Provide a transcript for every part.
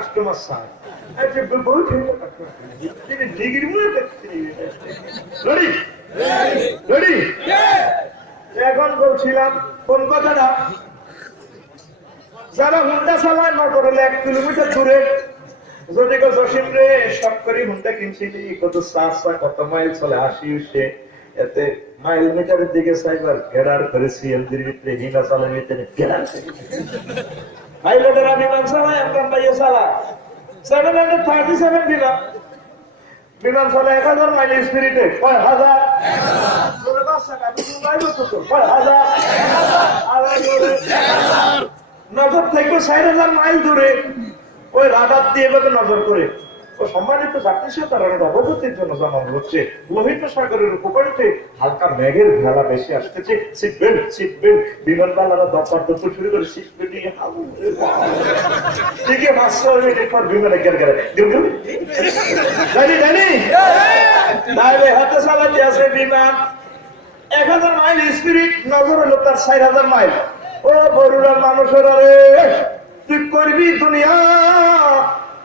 Customer চায় তিনি degree ready এখন বলছিলাম কোন কথাটা যারা হুন্ডা চালায় নজর হলে 1 কিলোমিটার দূরে যদি জসিম রে সব করে হুন্ডা কিনছিলি কত চাষা কত মাইল চলে আসি সে এতে মাইল মিটারের দিকে সাইবার ঘেরার করে সিএলজির ভিতরে হিনা চালায় ভিতরে ঘেরার পাইলটেরা বিমান চালায় একদম বাইয়ে চালায় 737 বিমান চলে 1000 মাইল স্পিরিটে কয় হাজার নজর থাকবে 4000 মাইল দূরে ওই রাডার দিয়ে নজর করে ও সম্মানিত যাত্রী তারা অবগতির জন্য জানানো হচ্ছে লোহিত সাগরের উপকূলে হালকা মেঘের ভেলা বেশি আসতেছে সিট বেল্ট বিমানবালারা দপ্তর শুরু করে সিট বেল্ট নিয়ে ঠিক আছে বিমানে হাতে চালাতে আছে বিমান 1000 মাইল স্পিরিট নজর হলো তার 4000 মাইল ও বরুড়ার মানুষের তুই করবি দুনিয়া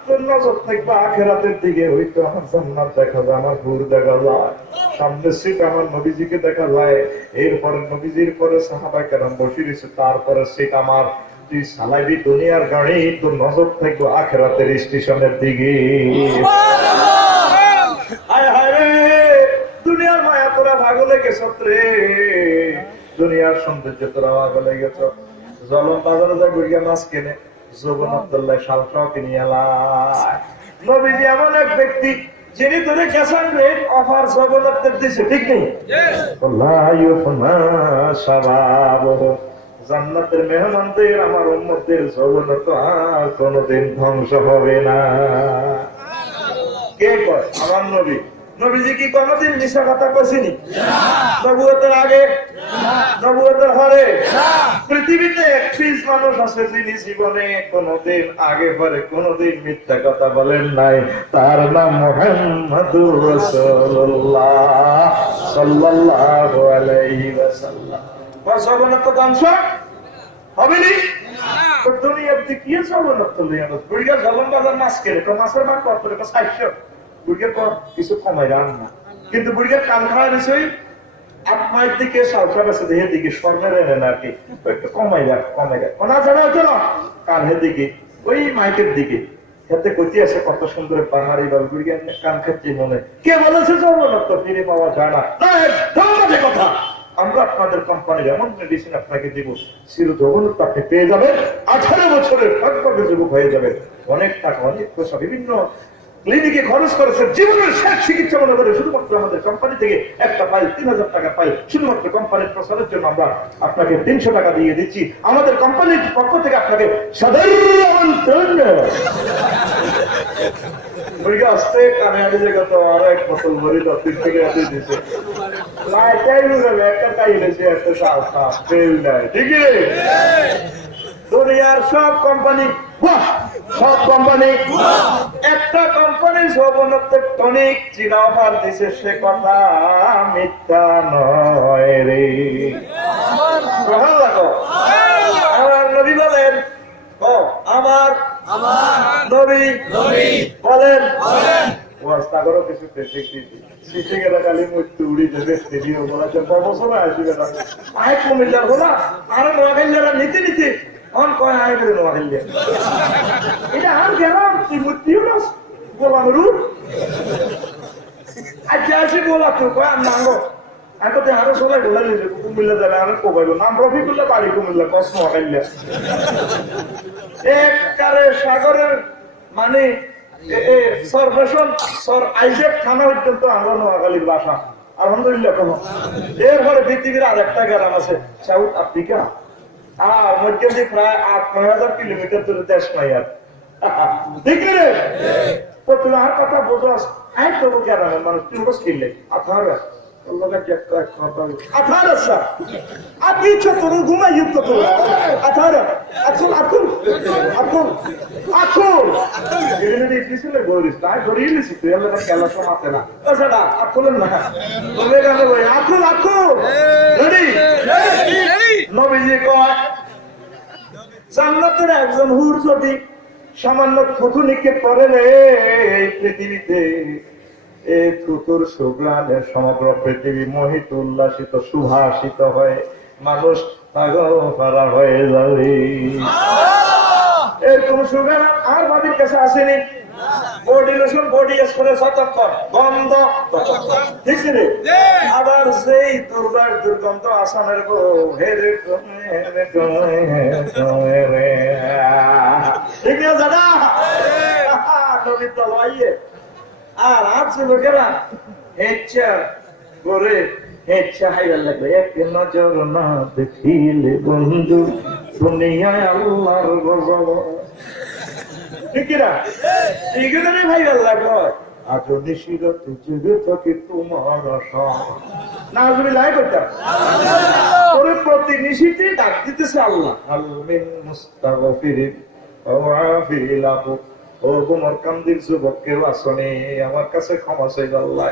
তোর নজর থাকবে আখেরাতের দিকে হইতো আমার জান্নাত দেখা যায় আমার হুর দেখা যায় সামনে সিট আমার নবীজিকে দেখা যায় এরপরে নবীজির পরে সাহাবায়ে কেরাম বসে রয়েছে তারপরে সিট আমার তুই চালাবি দুনিয়ার গাড়ি তোর নজর থাকবে আখেরাতের স্টেশনের দিকে হায় হায় রে দুনিয়ার মায়া তোরা ভাগলে গেছ রে দুনিয়ার সৌন্দর্য তোরা ভাগলে গেছ জলম বাজারে যা গুড়িয়া মাছ কেনে যৌবন আব্দুল্লাহ শালটাও কিনে এলায় নবীজি এমন এক ব্যক্তি যিনি তোরে ক্যাশন রেট অফার যৌবনত্বের দিছে ঠিক নেই জান্নাতের মেহমানদের আমার উম্মতদের যৌবনত্ব আর কোনদিন ধ্বংস হবে না কে কয় আমার নবী নবীজি কি কোনদিন মিশা কথা কইছেনি নবুয়তের আগে নবুয়তের পরে পৃথিবীতে একত্রিশ মানুষ আছে যিনি জীবনে কোনদিন আগে পরে কোনদিন মিথ্যা কথা বলেন নাই তার নাম মুহাম্মদুর রাসূলুল্লাহ সাল্লাল্লাহু আলাইহি ওয়াসাল্লাম বসবনত ধ্বংস হবে নি দুনিয়ার দিকে সবনত লিয়া বুড়িয়া জলম বাজার মাছ কেড়ে তো মাছের মাছ কত করে 600 বুড়িয়ার পর কিছু কমাই রান না কিন্তু বুড়িয়ার কান খাওয়া বিষয় আপনার দিকে সালসা বেছে দেহের দিকে স্বর্ণের এনে না আর কি একটু কমাই রাখ ওনা জানা হতো না কানের দিকে ওই মাইকের দিকে হাতে কতি আছে কত সুন্দর পাহাড়ি বা বুড়িয়ার কান খাচ্ছি মনে কে বলেছে যৌবনত্ব ফিরে পাওয়া যায় না কথা আমরা আপনাদের কোম্পানির এমন মেডিসিন আপনাকে দিব চির যৌবনত্ব আপনি পেয়ে যাবেন 18 বছরের ফাঁকভাবে যুবক হয়ে যাবেন অনেক টাকা অনেক পয়সা বিভিন্ন ক্লিনিকে খরচ করেছেন জীবনের শেষ চিকিৎসা মনে করে শুধুমাত্র আমাদের কোম্পানি থেকে একটা ফাইল 3000 টাকা ফাইল শুধুমাত্র কোম্পানির প্রচারের জন্য আমরা আপনাকে 300 টাকা দিয়ে দিচ্ছি আমাদের কোম্পানির পক্ষ থেকে আপনাকে সাধারণ আসতে কানে আগে যে কত আর এক বোতল ভরি 10 থেকে আসে দিচ্ছে একটা টাই হয়েছে একটা তেল দেয় ঠিক আছে দুনিয়ার সব কোম্পানি সব কোম্পানি একটা কোম্পানির যৌবনত্বের টনিক চীনা অফার দিছে সে কথা মিথ্যা নয় রে ভালো লাগো আমার নবী বলেন ও আমার নবী বলেন ওয়াস্তা করো কিছু শিখে গেলে খালি মৃত্যু উড়ি দেবে স্টেডিও বলা যে বছর আসবে না আয় কুমিল্লার বলা আরো নোয়াখালীরা নিতে নিতে অন কয় আয় বলে নোয়াখালী এটা আর গেলাম তুই মৃত্যু বললাম রুট আজকে আসি বলা তো কয় আর নাঙ্গো এখন তো আরো সবাই বলে নিয়েছে কুমিল্লা যাবে আরো কোবাইল নাম রফিকুল্লাহ বাড়ি কুমিল্লা কস নোয়াখালী একবারে সাগরের মানে থানা পর্যন্ত আমরা নোয়াখালীর বাসা আলহামদুলিল্লাহ কোন এরপরে পৃথিবীর আর একটা গ্রাম আছে সাউথ আফ্রিকা আর মধ্যে দিয়ে প্রায় 8-9,000 কিলোমিটার দূরে দেশ নাই আর ঠিক রে তো তুই আর কথা বোঝাস আই তো গ্রামের মানুষ তুই বস কিনলে 18 আপনি ছোট ঘুমাই তো 18 আকুল আকুল আকুল আকুল এখানে গরিস তাই ধরিয়ে নিছি তুই আল্লাহ খেলা সমাতে না সেটা আকুলের না বলে গেল ভাই আকুল আকুল রেডি নবীজি কয় জান্নাতের একজন হুর যদি সামান্য থুতু নিক্ষেপ করে রে এই পৃথিবীতে, এই থুতুর সুগ্রাণে সমগ্র পৃথিবী মোহিত উল্লাসিত সুভাষিত হয়ে মানুষ পাগল করা হয়ে যাবে। এরকম সুগ্রাণ আর বাবির কাছে আসেনি। বডি লোশন বডি স্প্রে যতক্ষণ গন্ধ ঠিক রে, আবার সেই দুর্বার দুর্গন্ধ আসামের গো হেরে ঠিক আছে দাদা নবীর দল আইয়ে আর আছে লোকেরা হেচ্ছা করে হেচ্ছা হাইবার লাগবে। এক নজর না দেখিলে বন্ধু দুনিয়ায় আল্লাহর গজব ঠিক না, এগুলো ভাই আল্লাহ কয় আজ নিশিরত যুগে থেকে তোমার আশা না তুমি লাই করতাম তোর প্রতি নিশিতে ডাক দিতেছে আল্লাহ আলমিন মুস্তাগফিরিন ওয়া আফিলাহু। ও তোমার কান্দির যুবক কেউ আসনে আমার কাছে ক্ষমা চাই আল্লাহ,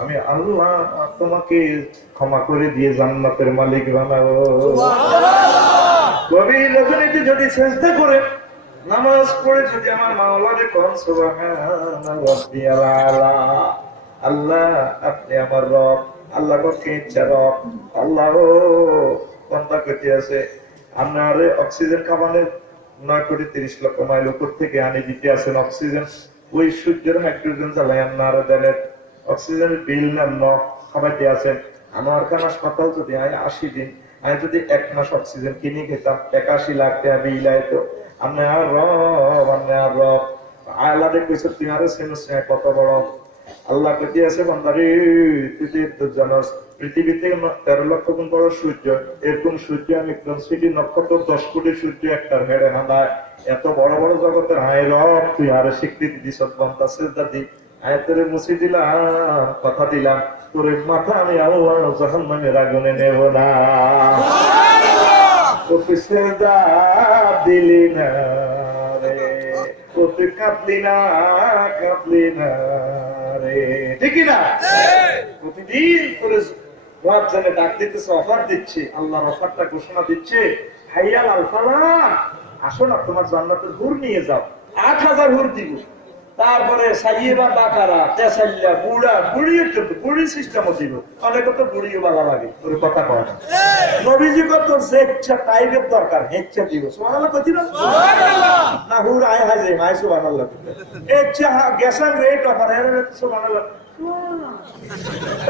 আমি আল্লাহ তোমাকে ক্ষমা করে দিয়ে জান্নাতের মালিক বানাবো। গভীর রজনীতে যদি চেষ্টা করে নামাজ পড়ে যদি আমার মাওলারে কোন সুবহান রাব্বিয়াল আলা, আল্লাহ আপনি আমার রব, আল্লাহ কে ইচ্ছা রব, আল্লাহ বান্দা কইতে আছে আপনার অক্সিজেন খাবানের 9,30,00,000 মাইল উপর থেকে আনি দিতে আছেন অক্সিজেন, ওই সূর্যের হাইড্রোজেন জ্বালাই আপনার দেনের অক্সিজেনের বিল নাম খাবাইতে আছেন। আমার খান হাসপাতাল যদি 80 দিন আমি যদি 1 মাস অক্সিজেন কিনে খেতাম 81 লাখ টাকা বিল আইতো। আপনার রব আপনার রব আল্লাহ দেখেছো তুমি আরো কত বড় আল্লাহ কেটে আছে বান্দারে তুই তো জানাস পৃথিবীতে 13 লক্ষ গুণ বড় সূর্য, এরকম সূর্য আমি একদম সিটি নক্ষত্র 10 কোটি সূর্য একটা হেড়ে হাঁদায় এত বড় বড় জগতের আয় রব তুই আরো স্বীকৃতি দিস বান্দা সেজদা দি আয় তোরে মুছি দিলাম কথা দিলাম তোর মাথা আমি আল্লাহ জাহান্নামের আগুনে নেব না। সেজদা দিলি না রে তুই কাঁদলি না রে ঠিক না, প্রতিদিন করে মুয়াজ্জিনে ডাক দিতেছে অফার দিচ্ছে, আল্লাহর অফারটা ঘোষণা দিচ্ছে হাইয়াল আল ফালাহ আসো না তোমার জান্নাতের হুর নিয়ে যাও, 8,000 হুর দিব। তারপরে সাইয়েবা বাকারা তেসাল্লা বুড়া বুড়ির জন্য বুড়ি সিস্টেমও দিব, অনেক তো বুড়িও ভালো লাগে ওর কথা কয় না। নবীজি কত ইচ্ছা টাইপের দরকার ইচ্ছা দিব সুবহানাল্লাহ কইছি না না হুর আয় হাজে মাই সুবহানাল্লাহ ইচ্ছা গ্যাসের রেট অফার এর সুবহানাল্লাহ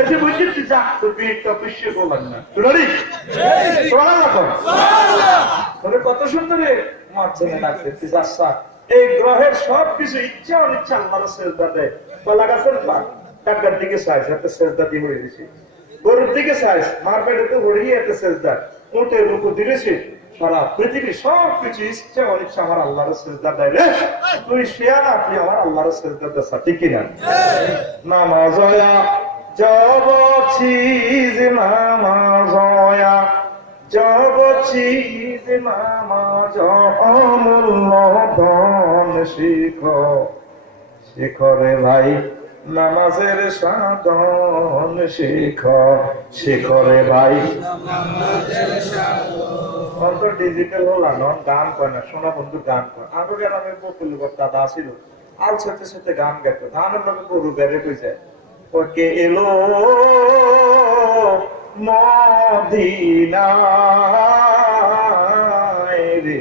এসে বুঝছিস যা তো বিটটা পিছে বলেন না তুই সুবহানাল্লাহ সুবহানাল্লাহ বলে কত সুন্দর রে মাঝখানে ডাকতে তুই যাচ্ছা। এই গ্রহের সবকিছু ইচ্ছা অনিচ্ছা আল্লাহর সেজদা দেয়। কলা গাছের টাকার দিকে চাইছ একটা সেজদা দিয়ে হয়ে দিছি, গরুর দিকে চাইছ মার পেটে হরিয়ে একটা সেজদা, উঠে রুকু দিয়েছি, সারা পৃথিবী সবকিছু ইচ্ছা অনিচ্ছা আমার আল্লাহর সেজদা দেয় রে। তুই শেয়া না তুই আমার আল্লাহর সেজদা দেছা ঠিক কিনা। নামাজয়া জব চিজ নামাজয়া জব চিজ নামাজ অমূল্য ধন শিখ শিখরে ভাই নামাজের সাধন শিখ শিখরে ভাই অন্তর ডিজিটাল হলা নন গান কয় না শোনা বন্ধু গান কয় আরো গ্রামে বকুল দাদা ছিল আল সাথে সাথে গান গাইতো ধানের লোকে গরু বেড়ে কই যায় ওকে এলো মদিনায় রে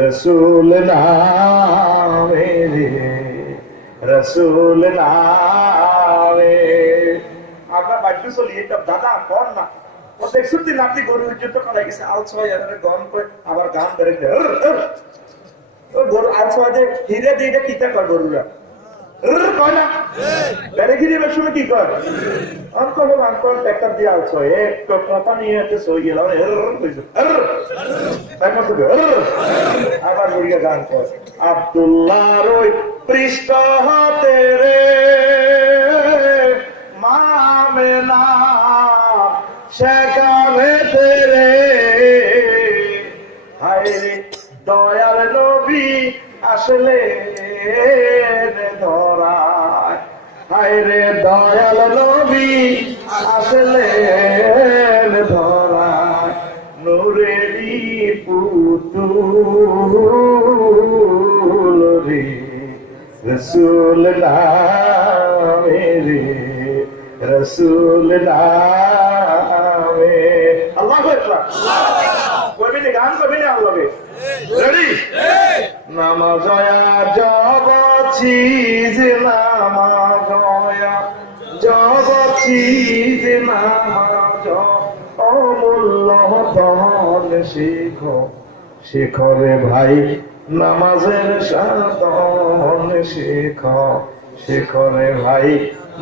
রসুল নামে রে রসুল নামে। আমরা বাড়িতে চলি এটা দাদা কর না ও দেখছো তুই নাতি গরু উজ্জ্বত করা গেছে আলসয় গন করে আবার গান বেড়ে গরু আলসয় হিরে দিয়ে কিতা কর গরুরা কয় না বেড়ে গিয়ে সময় কি কর অঙ্কল অঙ্কল ট্যাক্টর দিয়ে আলছো একটু কথা নিয়ে সই গেল আবার মুরগা গান কর আব্দুল্লাহর ওই পৃষ্ঠ হাতে রে মামেনা সেখানে রে হায় রে দয়াল নবী আসলে ধরায় হায় রে দয়াল নবী আসলে ধরায় নূরেরই পুতুল রসুল নামে রে, রসুল নামে। আল্লাহু আকবার। কবি নে গান কবি নে আল্লাহ রেডি নামাজ জব চিজ নামাজ জব চিজ নামাজ অমূল্য ধন শিখো শিখরে ভাই নামাজের সাধন শিখো শিখরে ভাই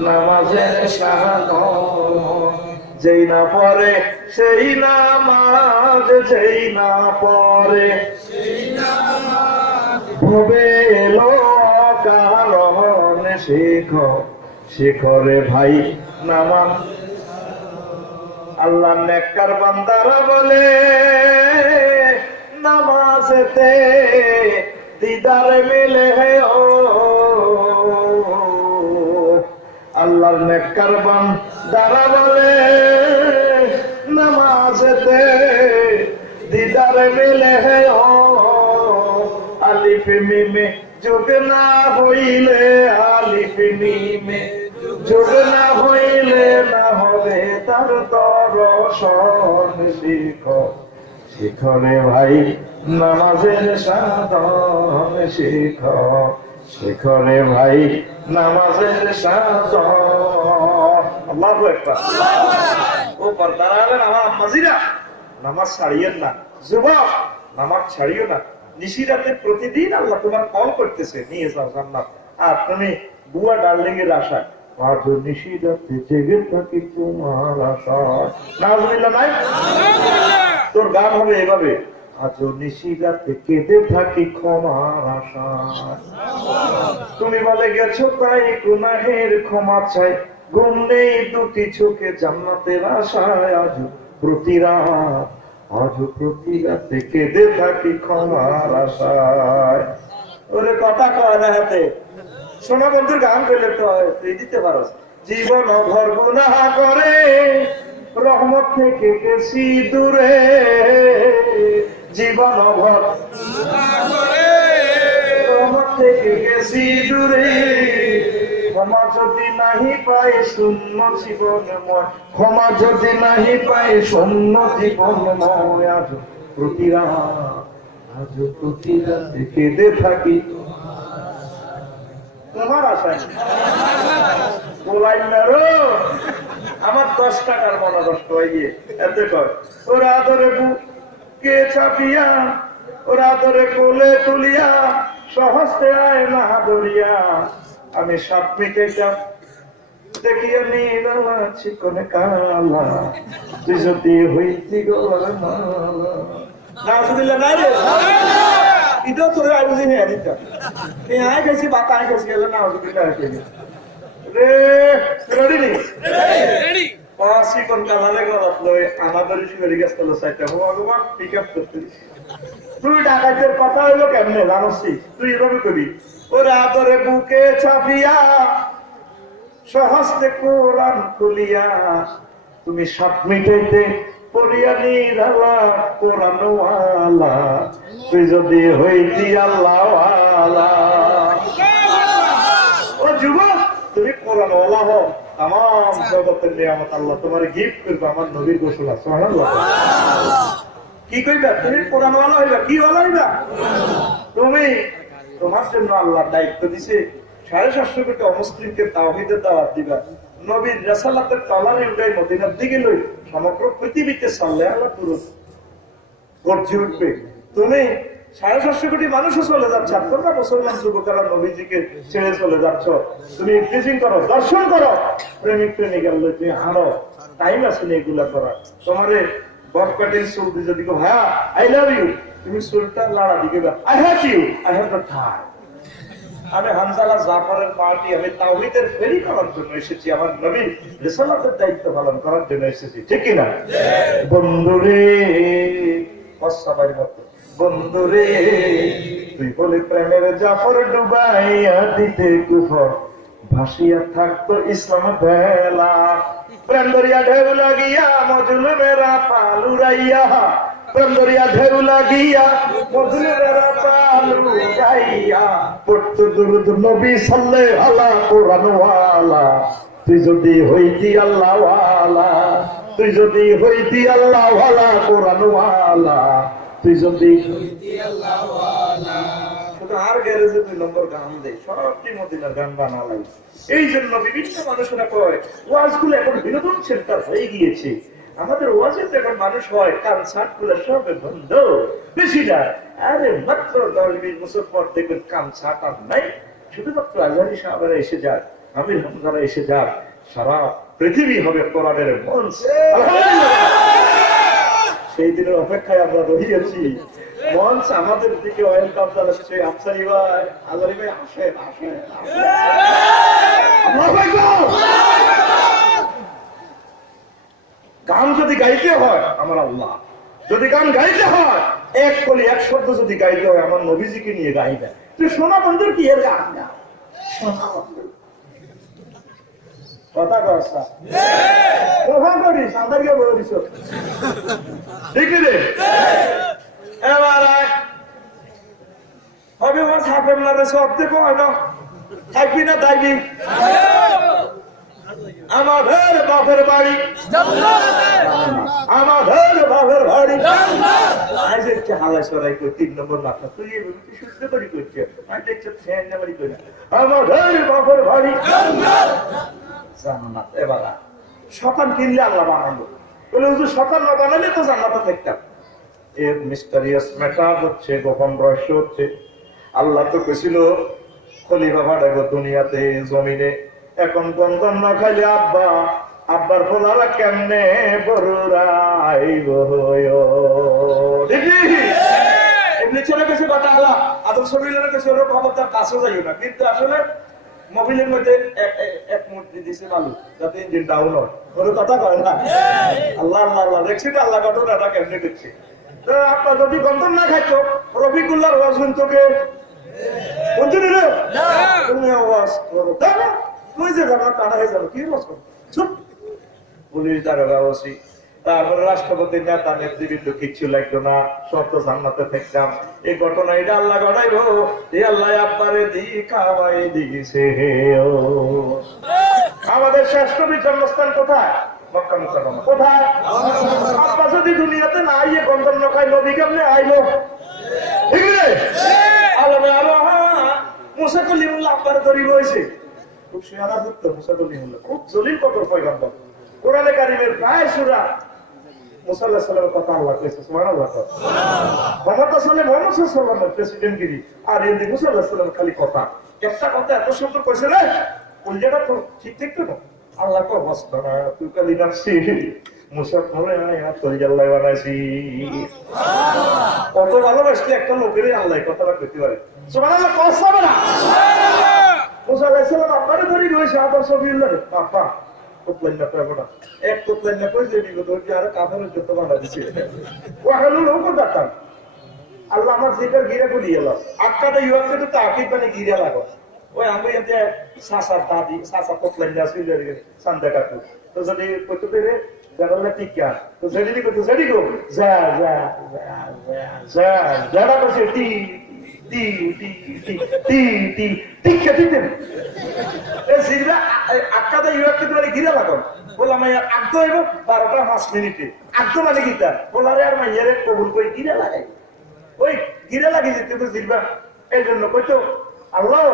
নামাজের সাধন যেই না পড়ে সেই নামাজ যেই না পড়ে ভবে এলো কারণ শিখো শিখরে ভাই নামাজ। আল্লাহ নেককার বান্দারা বলে নামাজেতে দিদার মিলে ও আল্লাহর নেককার বান্দারা বলে নামাজেতে দিদার মিলে ও আলিফ মিমে যোগ না হইলে আলিফ মিমে যোগ না হইলে না হবে তার দর্শন শিখো শিখরে ভাই নামাজের সাধন শিখো শিখরে ভাই নামাজের সাধন। আল্লাহু আকবার। ও পর্দারা হলেন আমার আম্মাজিরা, নামাজ ছাড়িয়েন না। যুবক নামাজ ছাড়িও না। নিশিরাতে প্রতিদিন আল্লাহ তোমার কল করতেছে নিয়ে যাও জান্নাত, আর তুমি বুয়া ডার্লিং এর আশায় আর নিশিরাতে জেগে থাকি তোমার আশা। নাউজুবিল্লাহ নাই? তোর গান হবে এভাবে, আজ নিশিরাতে কেঁদে থাকি ক্ষমার আশা। তুমি বলে গেছো তাই গুনাহের ক্ষমা চাই, ঘুম নেই দুটি চোখে জান্নাতের আশায়। আজ প্রতি রাত আজ প্রতি রাতে কেঁদে থাকি ক্ষমার আশায়। ওরে কথা কয় না হাতে শোনা বন্ধুর গান করলে তো তুই দিতে পারো। জীবন ভর গুনাহ করে রহমত থেকে গেছি দূরে, জীবন ভর রহমত থেকে গেছি দূরে। ক্ষমা যদি নাহি পাই শূন্য জীবনময়, ক্ষমা যদি নাহি পাই শূন্য জীবনময়। আজ প্রতি রাতে কেঁদে থাকি তোমার আশায়। আমার 10 টাকার মনে কষ্ট হয়ে গিয়ে এত কর ওরা আদরে বুকে চাপিয়া ওরা আদরে কোলে তুলিয়া সহস্তে আয় না দরিয়া। আমি সাপ মিটে যাব দেখিয়া নিরালা চিকনে কালা, তুই যদি হইতি গলার মালা। নাউজুবিল্লাহ নাই রে ইদো তোরে আইবুজি হে দিতা এ আই গেছি বাতা আই গেছি গেল নাউজুবিল্লাহ রে রেডি নি রেডি পাসি কোন কালালে গলত লয় আমাদের শিবের গাছ তলে সাইতে ভগবান পিকআপ করতে তুই ডাকাতের কথা হইলো কেমনে জানোসি? তুই এভাবে কবি ওরে আদরে বুকে চাপিয়া সহস্তে কোরআন খুলিয়া, তুমি সাপ মিটাইতে পড়িয়া নিরালা কোরআন ওয়ালা, তুই যদি হইতি আল্লাহ ওয়ালা। ও যুবক তুমি কোরআন ওয়ালা হও, তাম জগতের নিয়ামত আল্লাহ তোমার গিফট করবে। আমার নবীর ঘোষণা সুবহানাল্লাহ। কি কইবা? তুমি কোরআন ওয়ালা হইবা। কি ওয়ালা হইবা? তুমি তোমার জন্য আল্লাহ দায়িত্ব দিছে 750 কোটি অমুসলিমকে তাওহীদের দাওয়াত দিবা, নবীর রাসালাতের তলারে উঠাই মদিনার দিকে লই সমগ্র পৃথিবীতে সাল্লাল্লাহু আলাইহি পুরো গর্জে উঠবে। তুমি 750 কোটি মানুষও চলে যাচ্ছে, তোমরা মুসলমান যুবকেরা নবীজিকে ছেড়ে চলে যাচ্ছ। তুমি প্রিচিং করো, দর্শন করো, প্রেমিক প্রেমিকার লই তুমি হারো, টাইম আছে না এগুলা করা। তোমারে বফ কাটিং চুল দিয়ে যদি হ্যাঁ আই লাভ ইউ, তুমি চুলটা লাড়া দিকে I have you, I have the time. আমি হানজালা জাফরের পার্টি, আমি তাওহীদের ফেরি করার জন্য এসেছি, আমার নবীর রিসালাতের দায়িত্ব পালন করার জন্য এসেছি, ঠিক কি না? বন্ধুরে অসাবাই মত বন্ধুরে তুই বলে প্রেমের জাফর ডুবাইয়া দিতে কুফর, ভাসিয়া থাকতো ইসলাম বেলা। প্রেম দরিয়া ঢেউ লাগিয়া মজলুমেরা পালুরাইয়া, প্রেম দরিয়া ঢেউ লাগিয়া মজলুমেরা পাল গাইয়া পড়তো দুরূদ নবী সাল্লাল্লাহু আলা কোরআন ওয়ালা তুই যদি হইতি আল্লাহ ওয়ালা তুই যদি হইতি আল্লাহ ওয়ালা কোরআন ওয়ালা তুই যদি হইতি আল্লাহ ওয়ালা শুধু আর গ্যারেজে 2 নম্বর গান দেয় সবটি মদিনার গান বানালাই এই জন্য বিভিন্ন মানুষরা কয় ওয়াজগুলো এখন বিনোদন সেন্টার হয়ে গিয়েছে আমাদের ওয়াজে এখন মানুষ হয় কনসার্ট গুলো সব বন্ধ বেশি না আরে মাত্র 10-20 বছর পর দেখবেন কনসার্ট আর নাই শুধুমাত্র আজহারি সাহেবরা এসে যায় আমির হামজারা এসে যায় সারা পৃথিবী হবে কোরআনের মঞ্চ সেই দিনের অপেক্ষায় আমরা রহিয়েছি মঞ্চ আমাদের দিকে ওয়েলকাম জানাচ্ছে আফসারি ভাই আজহারি ভাই আসেন আসেন গান যদি গাইতে হয় আমার আল্লাহ যদি গান গাইতে হয় এক কলি এক শব্দ যদি গাইতে হয় আমার নবীজিকে নিয়ে গাইবে তুই সোনা বন্ধুর কি এর গান না সোনা বন্ধু কথা কসা কথা করিস আমাদেরকে বলিস ঠিক রে এবার হবে আমার ছাপের না রে সব দেখো না থাকবি না তাইবি আমাদের বাপের বাড়ি আমাদের বাপের বাড়ি আজ একটু হালাই সরাই করে 3 নম্বর লাখটা তুই সুস্থ করি করছে আমি দেখছি ফ্যান বাড়ি করে আমাদের বাপের বাড়ি জান্নাত এবার শতান কিনলে আল্লাহ বানাবো বলে হুজুর শতান না বানালে তো জান্নাতে থাকতাম এর মিস্টারিয়াস ম্যাটার হচ্ছে গোপন রহস্য হচ্ছে আল্লাহ তো কইছিল খলিফা পাঠাবো দুনিয়াতে জমিনে এখন গন্ধম না খাইলে আব্বা আব্বার ফলারা কেমনে বড়রাইব এমনি ছেলে কাছে কথা আল্লাহ আদম শরীরের কাছে ওর ক্ষমতার কাছে যাইও না কিন্তু আসলে মোবিলের মধ্যে এক মূর্তি দিছে মালু যাতে ইঞ্জিন ডাউন হয় ওর কথা কয় না আল্লাহ আল্লাহ আল্লাহ দেখছি তো আল্লাহ ঘটনাটা কেমনে দেখছি তো আপনার যদি গন্ধম না খাইতো রফিকুল্লাহর ওয়াজ শুনতোকে বলছি রে তুমি আওয়াজ করো তুই যে ঘটনা টানা হয়ে যাবো কি বলছো চুপ পুলিশ দারোগা ওসি তারপরে রাষ্ট্রপতি নেতা নেতৃবৃন্দ কিচ্ছু লাগতো না সব তো জান্নাতে থাকতাম এই ঘটনা এটা আল্লাহ ঘটাইবো এই আল্লাহ আব্বারে দি খাওয়াই দিছে আমাদের শ্রেষ্ঠ জন্মস্থান কোথায় মক্কা মুকাররমা কোথায় আব্বা যদি দুনিয়াতে না আইয়ে গন্ধম না খাই নবী কেমনে আইলো ঠিক রে আল্লাহ আল্লাহ মুসা কলিমুল্লাহ আব্বারে ধরি হয়েছে খুব শিয়ারা যুক্ত মুসা কলিমুল্লাহ খুব জলিল কঠোর পয়গম্বর কোরআনে কারিমের প্রায় সূরা মুসা আলাইহিস সালামের কথা আল্লাহ কইছে সুবহানাল্লাহ মুহাম্মদ সাল্লাল্লাহু আলাইহি ওয়াসাল্লামের প্রেসিডেন্টগিরি আর এই মুসা আলাইহিস সালাম খালি কথা একটা কথা এত সুন্দর কইছে রে কোন জায়গা তো ঠিক ঠিক তো আল্লাহ কো ওয়াসতারা তুই কালি নাফসি মুসা পরে আয়া তুই আল্লাহ বানাইছি কত ভালোবাসলে একটা লোকেরই আল্লাহ কথাটা কইতে পারে সুবহানাল্লাহ কসম না মুসা আলাইহিস সালাম আপনারে ধরি রইছে আবার সবিল্লাহ পাপা কোতলাইন না পাবো এক কোতলাইন না কইছে বিগত কি আর কাফেরের যত বানা দিছে ওয়াহালু লোক দাতাম আল্লাহ আমার জিকার গিরা করি এলো আক্কাটা ইউয়াকে তো তাকিদ মানে গিরা লাগো ওই আমি এতে সাসা দাদি সাসা কোতলাইন না সিলে রে সান্দা কাটু তো যদি কইতে পেরে জানালে টিকা তো যদি কইতে যদি গো যা যা যা যারা বসে টি টি টি টি টি টি টিকা দিতে এই জিরা আক্কাটা ইউয়াকে তো গিরা লাগো বললাম ইয়ার আগতো হইব 12টা 5 মিনিটে আগতো মানে গিতা বলারে আর মাইয়ারে কবুল কই গিরা লাগাই ওই গিরা লাগি যেতে তো জিরবা এই জন্য কইতো আল্লাহ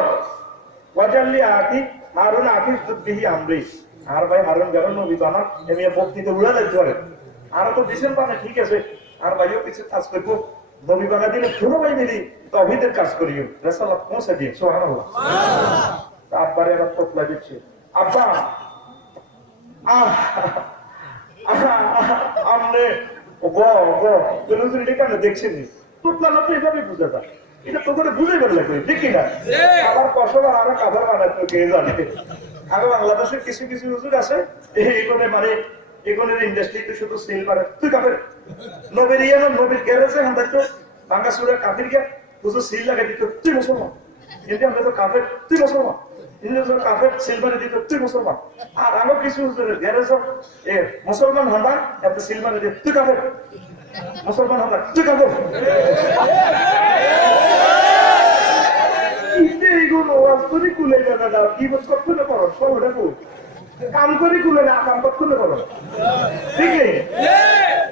ওয়াজাল্লি আতি হারুন আফিস দুবিহি আমরি আর ভাই হারুন যখন নবী বানা এমনি বক্তৃতা উড়া যাইতে পারে আর তো দিছেন বানা ঠিক আছে আর ভাইও কিছু কাজ করবো নবী বানা দিলে পুরো ভাই মিলি তাওহীদের কাজ করিও রাসূলুল্লাহ পৌঁছে দিয়ে সুবহানাল্লাহ আব্বারে আর তোতলা দিচ্ছে আব্বা আমনে দেখছেন তোতলা না তো এভাবে বুঝা যায় এটা তো করে বুঝে গেল দেখি না আবার কসম আর কাভার বানাতো কে জানে আগে বাংলাদেশের কিছু কিছু হুজুর আছে এগুলো মানে এগুলোর ইন্ডাস্ট্রিতে শুধু সেল করে তুই কাফের নবীর ইয়ানো নবীর গ্যারেজে আমরা তো বাংলা সুরের কাফির কে হুজুর সিল লাগাই দিত তুই মুসলমান কিন্তু আমরা তো কাফের তুই মুসলমান ইন্দ্র কাফের সিলমানে দিত তুই মুসলমান আর আরো কিছু হুজুরের গ্যারেজ এ মুসলমান হন্দা এত সিলমানে দিত তুই কাফের মুসলমান হন্দা তুই কাফের করি কুলে যাবে না কি বোধ করতে করো সব ওটা কাম করি কুলে না কাম করতে করো ঠিক নেই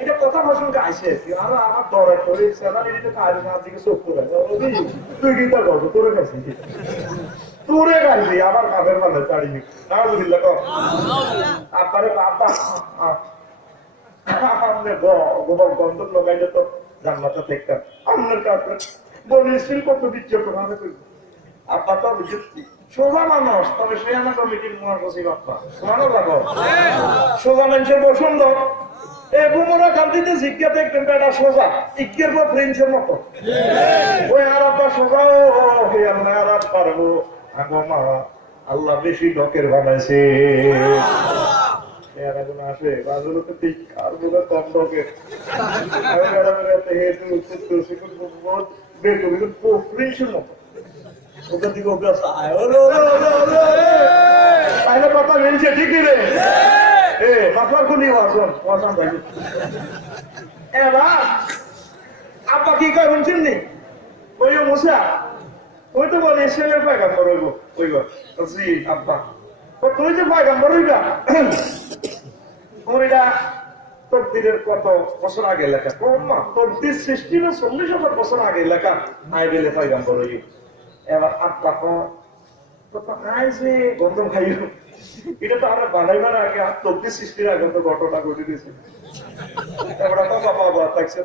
এটা কথা ভাষণ গাইছে আর আমার দরে করে সেটা কাজ না দিকে চোখ করে তুই কি তা করবো তোরে কাছে তোরে গাইবি আবার কাপের মানে চাড়িবি নাউজুবিল্লাহ কর আপনারে বাবা আমাদের গন্ধ লাগাইলে তো জান্নাতে দেখতাম আপনার কাছে বলিস কত দিচ্ছে প্রমাণ করবো আপা তো বুঝছি সোজা মানুষ তবে সে আমার কমিটির মহাসচিব আপা মানো লাগো সোজা মানুষের পছন্দ এই বুমরা কান্দিতে জিজ্ঞা দেখবেন এটা সোজা ইকের পর ফ্রেন্সের মতো ওই আর আপা সোজা হে আল্লাহ আর পারবো আগো মা আল্লাহ বেশি লোকের বানাইছে আসে বাজারে ঠিক আর বোধ কম লোকের ফ্রেন্সের মতো ওখান থেকে ওকে তাইলে কথা মিলছে ঠিকই রে মাথার খুনি আসন এবার আপা কি কয় শুনছেন নি ওই মুসা ওই তো বলে ছেলের পায়গাম্বর হইব ওই জি আব্বা তুই যে পায়গাম্বর হইবা ওইটা তকদিরের কত বছর আগে লেখা মা তকদির সৃষ্টি না 40,000 বছর আগে লেখা আই বেলে পায়গাম্বর হইব এবার আব্বা গন্ধ খাইল এটা তো আমরা বানাইবার আগে তকদির সৃষ্টির আগে তো ঘটনা ঘটে দিয়েছে এবার বাবা থাকছে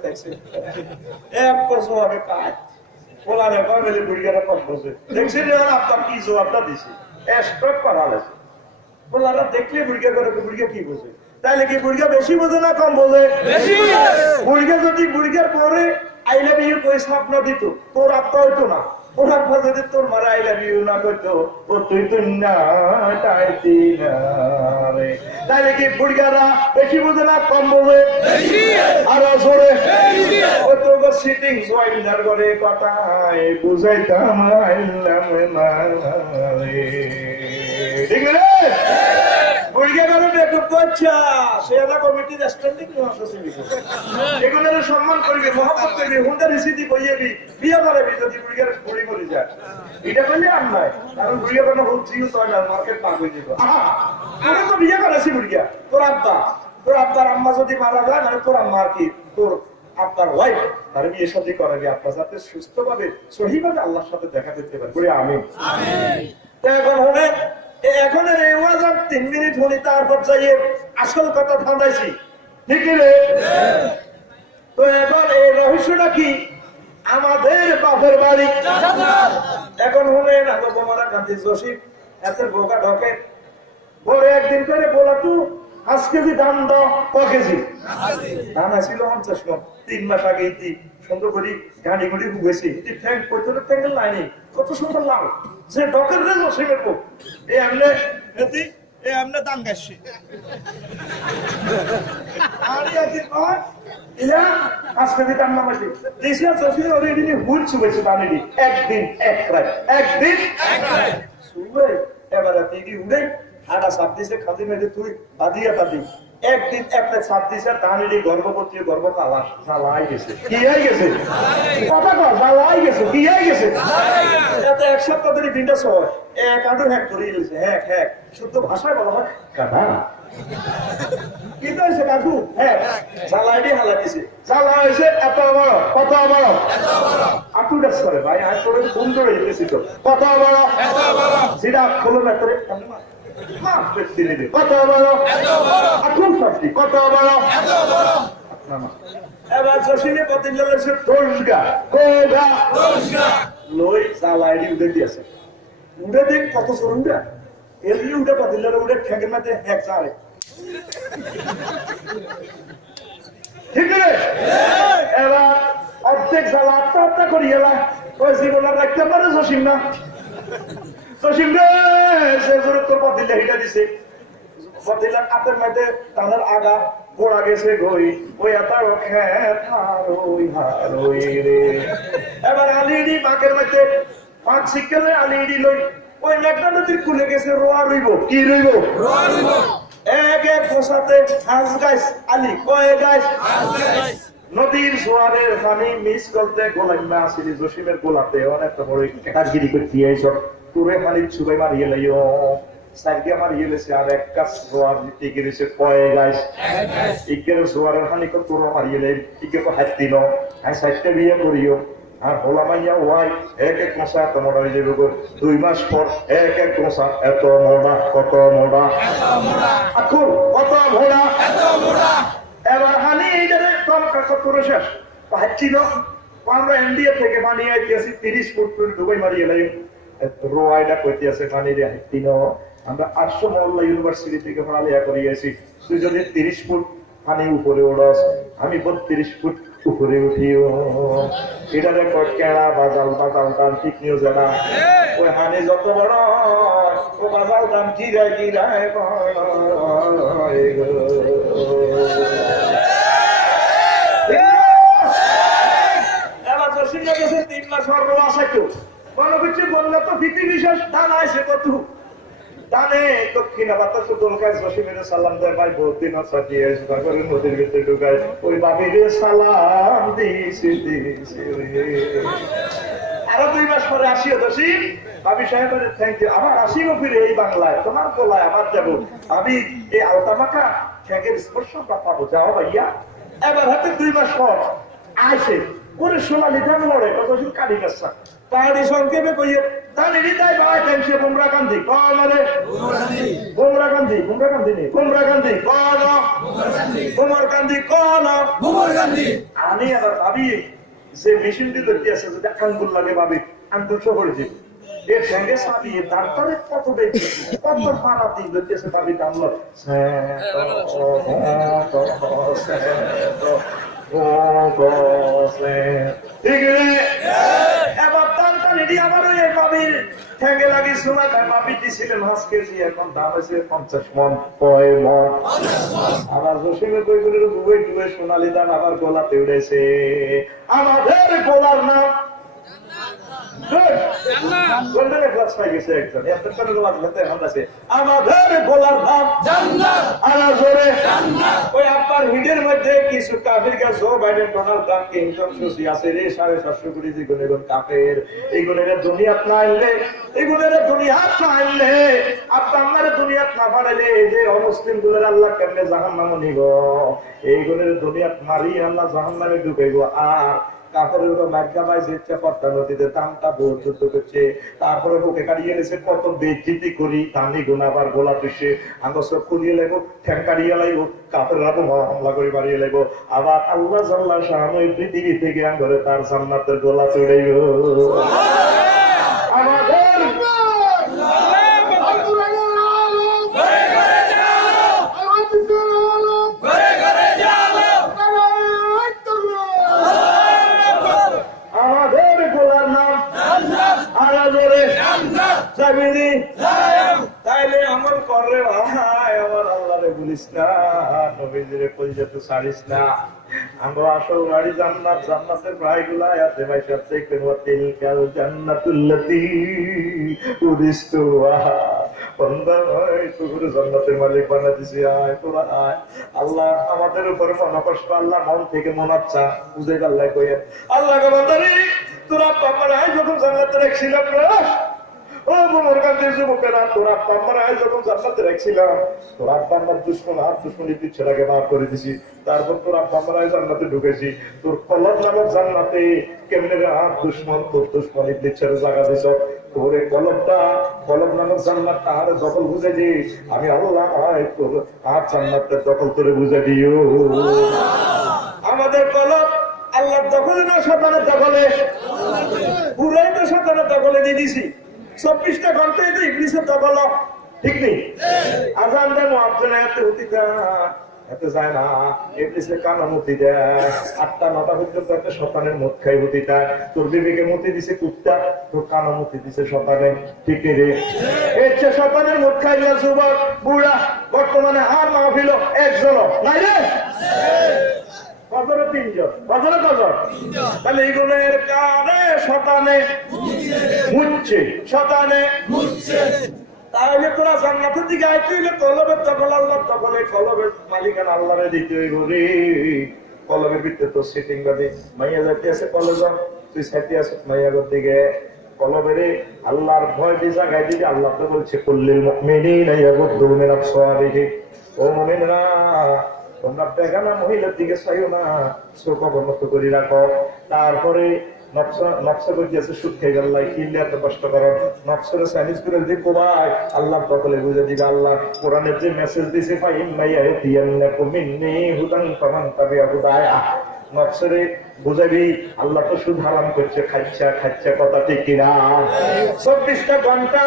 এক বছর আগে কাজ বলা রে বেলে বুড়িয়ারা কম বসে দেখছি আপনার কি জবাবটা দিছে স্টক করা লাগছে বলারা দেখলে বুড়িয়া করে বুড়িয়া কি বোঝে তাইলে কি বুড়িয়া বেশি বোঝে না কম বোঝে বুড়িয়া যদি বুড়িয়ার পরে আই লাভ ইউ কই স্বপ্ন দিত তোর আত্মা হইতো না ওর আব্বা যদি তোর মারা আই লাভ ইউ না করতো ও তুই তো না টাইতি না রে তাইলে কি বুড়িয়ারা বেশি বোঝে না কম বোঝে আর জোরে ও তো গো সিটিং জয়েন্টার করে কথায় বুঝাইতাম আইলাম না রে ঠিক রে বুড়িয়া করে বেকুব করছা সে একটা কমিটির স্ট্যান্ডিং মহাসচিব এগুলোর সম্মান করবি মহব্বত করবি হুন্ডা রিসিটি বইয়েবি বিয়ে করাবি যদি বুড়িয়ার বুড়ি মরে যায় এটা করলে আর নয় কারণ বুড়িয়া কোনো হচ্ছিও তো না মার্কেট পার হয়ে যাবো তোরা তো বিয়ে করেছি বুড়িয়া তোর আব্বার আম্মা যদি মারা যায় মানে তোর আম্মার কি তোর আপনার ওয়াইফ তার বিয়ে শাদী করাবি আপনার সাথে সুস্থভাবে সহিভাবে আল্লাহর সাথে দেখা দিতে পারে বলে আমিন এখন হলে এখন এই ওয়াজ 3 মিনিট হলি তারপর যাইয়ে আসল কথা থামাইছি ঠিক রে তো এবার এই রহস্যটা কি আমাদের বাপের বাড়ি এখন হলে না তো বোমারা কান্দি জসিম এত বোকা ঢকে পরে একদিন করে বলা তু 5 কেজি ধান দাও ক কেজি ধান আসছিল 50 মণ 3 মাস আগে সুন্দর করে গাড়ি গুড়ি হুগেছি ঠ্যাং পয়তরে ট্যাঙ্গেল লাইনি কত সুন্দর লাল যে ডকের রে জসিমের কো এই আমনে দান গাইছি আর ইয়াদির পর ইলা আজকে দিতাম না মাঝে দেশে জসিম অলরেডি হুল চুবেছে দানেডি একদিন এক রাত সুবে এবারে দিদি উড়ে হাড়া সাপ দিছে খাদি মেরে তুই বাদিয়া তাদি একদিন একটা ছাপ দিছে দানেডি গর্ভবতী গর্ভকালা জ্বালাই গেছে কি হয়ে গেছে কথা কর জ্বালাই গেছে কি হয়ে গেছে এত এক সপ্তাহ ধরে দিনটা সর এক আঁটু হ্যাক করে দিয়েছে হ্যাক শুদ্ধ ভাষায় বলা হয় কাদা কি তো হয়েছে কাকু হ্যাঁ জ্বালাইডি হালা দিছে জ্বালা হয়েছে এত বড় কত বড় আঁটুটা সরে ভাই আর তোর ফোন করে দিতেছি তো কত বড় সেটা খোলো না করে কত বড় এখন সত্যি কত বড় এবার জসিমে প্রতিজ্ঞা করেছে 10 গা কোগা 10 গা লই জ্বালাইডি উঠে দিয়েছে উঠে দেখ কত সরুনটা এমনি উঠে প্রতিজ্ঞা উঠে ঠেকের মধ্যে এক চারে ঠিক রে এবার অর্ধেক জ্বালা আত্মহত্যা করি এবার ওই জীবন আর রাখতে পারে জসিম না জসিম রে সে জোরে তোর প্রতিজ্ঞা হিটা দিছে প্রতিজ্ঞার হাতের মধ্যে তাদের আগা গোড়া গেছে গই ওই এতার খেত হারই রে এবার আলিডি বাঁকের মধ্যে 5 শিক্ষালে আলিডি লই ওই একটা নদীর খুলে গেছে রোয়া রইব কি রইব এক বসাতে হাঁস গাছ আলি কয়ে গাছ নদীর জোয়ারের পানি মিস করতে গোলাইমা আসিলি জসিমের গোলাতে অনেকটা বড় কাজগিরি করে দিয়ে সব তোরে হানির ছুবাই মারিয়ে লাইও সাইকে মারিয়ে লেছে আর এক কাজ জোয়ার দিতে গেছে কয়ে গাইস ইকের জোয়ারের হানি কো তোর মারিয়ে লাই ইকে কো হাতি ন আই সাইতে বিয়ে করিও আর হোলা মাইয়া ওয়াই এক এক মশা এত মোড়া হয়ে যাবে গো 2 মাস পর এক এক মশা এত মোড়া কত মোড়া আকুল কত মোড়া এবার হানি এইটারে কম কাকা করে শেষ হাতি ন আমরা ইন্ডিয়া থেকে বানিয়ে আইতেছি 30 ফুট ডুবাই মারিয়ে লাই রোয়াইডা কইতে আছে পানি রে হাতি ন আমরা 800 মহল্লা ইউনিভার্সিটি থেকে পড়ালেখা করিয়েছি তুই যদি 30 ফুট পানি উপরে ওড়াস আমি 32 ফুট উপরে উঠিও এটা দেখো কেড়া বাজাল দাম ঠিক নিও জানা ওই হানি যত বড় ও বাজাল দাম গিরায় এবার জসিম গেছে 3 মাস পর আসাইতো মনে করছে বললে তো ভীতি বিশেষ ধান আছে কত দানে দক্ষিণা বাতাস দোলকায় জসিমের সালাম দেয় ভাই বহুত দিন সাজিয়ে তারপরে নদীর ভিতরে ঢুকায় ওই বাবিরে সালাম দিছি আরো 2 মাস পরে আসিও জসিম ভাবি সাহেবের থ্যাংক ইউ আবার আসিও ফিরে এই বাংলায় তোমার গলায় আমার যাব আমি এই আলতা মাখা ঠ্যাঙ্গের স্পর্শ পাবো যাও ভাইয়া এবার হাতে 2 মাস পর আইসে ওরে সোনালি ধান মরে কতদিন কাটি গেছে পাহাড়ি সংক্ষেপে কইয়ে তাহলে হৃদয় বাবা টেনশন বুমরা গান্ধী কন রে বুমরা গান্ধী নেই বুমরা গান্ধী কন বুমর গান্ধী কন বুমর গান্ধী আমি আবার ভাবি যে মেশিন দিয়ে ধরতে আছে যদি আঙ্গুল লাগে ভাবি আঙ্গুল সহ করে দিব এর সঙ্গে সাবিয়ে তারপরে কত বেশি কত মারা দিন ধরতে আছে ভাবি টানলো এবার টানটানি আমার ওই বাবির ঠেঙ্গে লাগি শোনা বাবি দিছিলেন 5 কেজি এখন দাম হয়েছে 50 মন 6 মন আমার জসিমে কইগুলোর ডুবে ডুবে সোনালি দান আবার গলাতে উঠেছে আমাদের গোলার নাম আমাদের গোলার নাম জান্নাত আর জোরে জান্নাত ওই আপনার হিডের মধ্যে কিছু কাফির কা জো বাইডেন ডোনাল্ড ট্রাম্প কে ইনকাম সুসি আছে রে 750 কোটি যে গুণের কাফের এইগুলোর দুনিয়াত না আনলে এইগুলোর দুনিয়াত না আনলে আপনার দুনিয়াত না পারলে যে অমুসলিম গুলোর আল্লাহ কেমনে জাহান্নামে নিব এইগুলোর দুনিয়াত মারি আল্লাহ জাহান্নামে ঢুকাইব আর কাপড়ের উপর মাইকা পাইছে ইচ্ছা পদ্মা নদীতে দামটা বহুত যুদ্ধ করছে তারপরে বুকে কাটিয়ে নিয়েছে কত বেজ্জিতি করি দামি গুণাবার গোলা তুষে আঙ্গ সব খুলিয়ে লাগবো ঠ্যাং কাটিয়ে লাগবো কাপড়ের উপর হামলা করে বাড়িয়ে লাগবো আবার আল্লাহ জাল্লাহ শাহানু এই পৃথিবী থেকে আঙ্গরে তার জান্নাতের গোলা চড়াইব আমাদের তাইলে আমল করে ভাই আমার আল্লাহরে বলিস না নবীজিরে কইতে ছাড়িস না আমরা আসল বাড়ি জান্নাত জান্নাতের প্রায়গুলো আয়াতে ভাই সবচেয়ে কোন তিলকাল জান্নাতুল্লাতী উরিস্তুহা বান্দা ভাই তোরে জান্নাতের মালিক বানাই দিছি আয় তোরা আয় আল্লাহ আমাদের উপরে মনোকষ্ট আল্লাহ মন থেকে মনাচ্ছা বুঝে আল্লাহ কইয়া আল্লাহকে বান্দারে তোরা পাপড়ায় যখন জান্নাতে রাখছিলাম না ও মোর কাছে যুবকেরা তোরা পাম্মারায় যখন জান্নাতে রাখছিলাম তোরা পাম্মার দুশ্মন আর দুশ্মনী পিছাটাকে বার করে দিছি তারপর তোরা পাম্মারায় জান্নাতে ঢুকেছি তোর কলব নামক জান্নাতে কেমনে আর দুশ্মন তোর দুশ্মনী পিছারে জায়গা দিছ তোরে কলব নামক জান্নাত আর দখল বুঝে দি আমি আল্লাহ তোর আর জান্নাতের দখল করে বুঝে দিও আমাদের কলব আল্লাহর দখলে না শয়তানের দখলে পুরাই তো শয়তানের দখলে দিয়ে দিছি 24টা ঘন্টায় তো ইবলিসের দখল ঠিক নেই আজান দেন মুয়াজ্জিন এত যায় না ইবলিসের কানা মুতি দেয় 8টা 9টা পর্যন্ত একটা শয়তানের মুখ খাই হতিটা তোর বিবেকে মুতি দিছে কুত্তা তোর কানা মুতি দিছে শয়তানে ঠিক নেই রে এই যে শয়তানের মুখ খাইলা যুবক বুড়া বর্তমানে আর মাহফিল একজন নাই রে বছরে 3 জন বছরে কজন তাহলে এই গুণের কারণে শয়তানে মুচ্ছে শয়তানে মুচ্ছে তাহলে তোরা জান্নাতের দিকে আইতে হইলে কলবের দখল আল্লাহর দখলে কলবের মালিকানা আল্লাহরে দিতে হইব রে কলবের ভিতরে তো সিটিং বাদে মাইয়া যাইতে আছে কলেজ তুই সাথে আছে মাইয়াগর দিকে কলবেরে আল্লাহর ভয় দিয়ে জাগাই দিবে। আল্লাহ তো বলছে কুল্লিল মুমিনিনা ইয়াগুদ্দু মিন আবসারিহিম, ও মুমিনরা তোমরা বেগানা মহিলার দিকে চাইও না, চোখ অবনত করে রাখো। তারপরে নকশা করতেছে সুদ খেয়ে গেল, কিনলে এত কষ্ট করো, নকশারে চাইনিজ করে দিয়ে কোবাই আল্লাহ তকলে বুঝে দিবে। আল্লাহ কোরআনের যে মেসেজ দিছে নকশারে বুঝাবি, আল্লাহ তো সুদ হারাম করছে, খাচ্ছা কথা ঠিক কিনা। 24টা ঘন্টা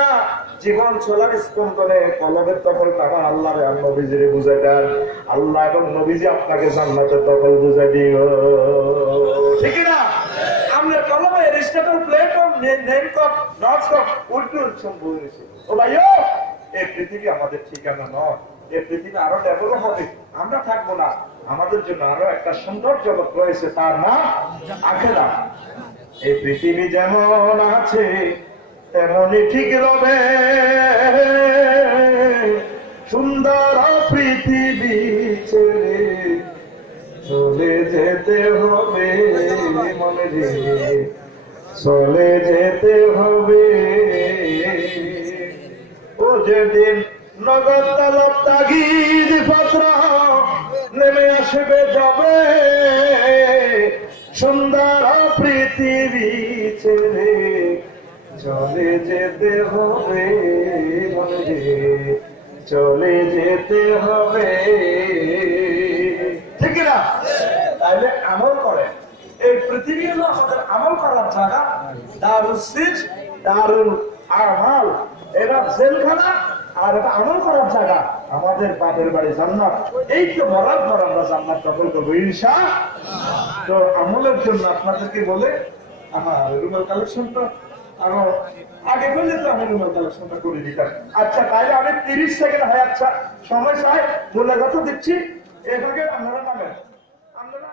জীবন চলার স্পন্দনে কলবের দখল টাকা আল্লাহরে আর নবীজিরে বুঝাই দেন। আল্লাহ এবং নবীজি আপনাকে জান্নাতের দখল বুঝাই দিও, ঠিক না? আমাদের কলমে এরিস্টটল, প্লেটো, নেমকপ, নটসকপ উল্টো সম্ভব। ও ভাইও, এই পৃথিবী আমাদের ঠিকানা নয়। এই পৃথিবী আরো ডেভেলপ হবে, আমরা থাকবো না। আমাদের জন্য আরো একটা সুন্দর জগৎ রয়েছে, তার নাম আখিরাত। এই পৃথিবী যেমন আছে তেমনই ঠিক রবে, সুন্দর পৃথিবী ছেড়ে চলে যেতে হবে মনে রে, চলে যেতে হবে। ও যেদিন নগদ তলব তাগিদ পত্র নেমে আসবে যাবে, সুন্দর পৃথিবী ছেড়ে চলে যেতে হবে মনে রে, চলে যেতে হবে, ঠিক না? তাইলে আমল করে। এই পৃথিবী হলো আমাদের আমল করার জায়গা, দারুল সিজ, দারুল আমাল। এরা জেলখানা আর এটা আমল করার জায়গা, আমাদের বাপের বাড়ি জান্নাত। এই তো মরার পর আমরা জান্নাত দখল করবো ইনশাআল্লাহ। তো আমলের জন্য আপনাদেরকে বলে আমার রুমাল কালেকশনটা আরো আগে বললে তো আমি রুমাল কালেকশনটা করে দিতাম। আচ্ছা, তাইলে আমি 30 সেকেন্ড হয়, আচ্ছা সময় চাই, মূল্য কত দিচ্ছি, এভাবে আপনারা নামেন। আপনারা